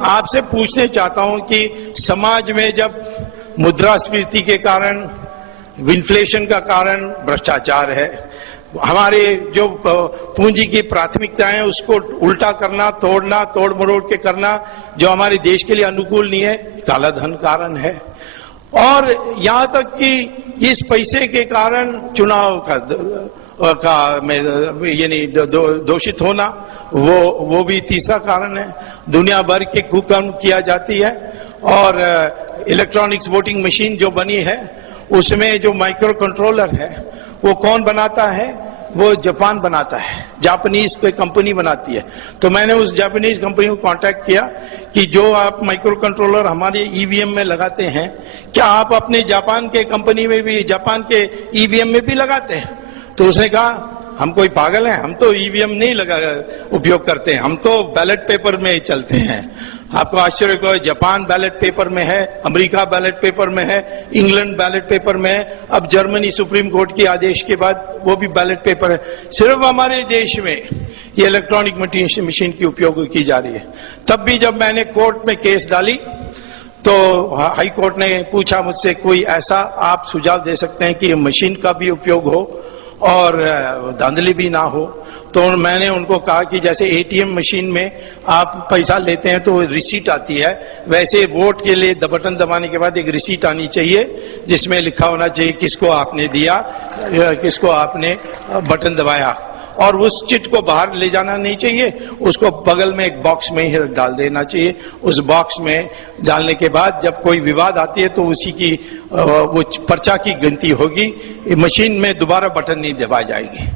आपसे पूछने चाहता हूं कि समाज में जब मुद्रास्फीति के कारण, इन्फ्लेशन का कारण भ्रष्टाचार है, हमारे जो पूंजी की प्राथमिकताएं हैं उसको उल्टा करना, तोड़ना, तोड़ मरोड़ के करना जो हमारे देश के लिए अनुकूल नहीं है, काला धन कारण है। और यहां तक कि इस पैसे के कारण चुनाव का यानी दोषित होना, वो भी तीसरा कारण है। दुनिया भर के कुकर्म किया जाती है। और इलेक्ट्रॉनिक्स वोटिंग मशीन जो बनी है उसमें जो माइक्रो कंट्रोलर है वो कौन बनाता है? वो जापान बनाता है, जापानीज कोई कंपनी बनाती है। तो मैंने उस जापानीज कंपनी को कांटेक्ट किया कि जो आप माइक्रो कंट्रोलर हमारे ईवीएम में लगाते हैं, क्या आप अपने जापान के कंपनी में भी, जापान के ईवीएम में भी लगाते हैं? तो उसने कहा हम कोई पागल हैं, हम तो ईवीएम नहीं उपयोग करते हैं, हम तो बैलेट पेपर में चलते हैं। आपको आश्चर्य हो, जापान बैलेट पेपर में है, अमेरिका बैलेट पेपर में है, इंग्लैंड बैलेट पेपर में है, अब जर्मनी सुप्रीम कोर्ट के आदेश के बाद वो भी बैलेट पेपर है। सिर्फ हमारे देश में ये इलेक्ट्रॉनिक मशीन की उपयोग की जा रही है। तब भी जब मैंने कोर्ट में केस डाली तो हाई कोर्ट ने पूछा मुझसे, कोई ऐसा आप सुझाव दे सकते हैं कि मशीन का भी उपयोग हो और धांधली भी ना हो? तो मैंने उनको कहा कि जैसे एटीएम मशीन में आप पैसा लेते हैं तो रिसीट आती है, वैसे वोट के लिए बटन दबाने के बाद एक रिसीट आनी चाहिए जिसमें लिखा होना चाहिए किसको आपने दिया, किसको आपने बटन दबाया। और उस चिट को बाहर ले जाना नहीं चाहिए, उसको बगल में एक बॉक्स में ही डाल देना चाहिए। उस बॉक्स में डालने के बाद जब कोई विवाद आती है तो उसी की वो पर्चा की गिनती होगी, मशीन में दोबारा बटन नहीं दबाई जाएगी।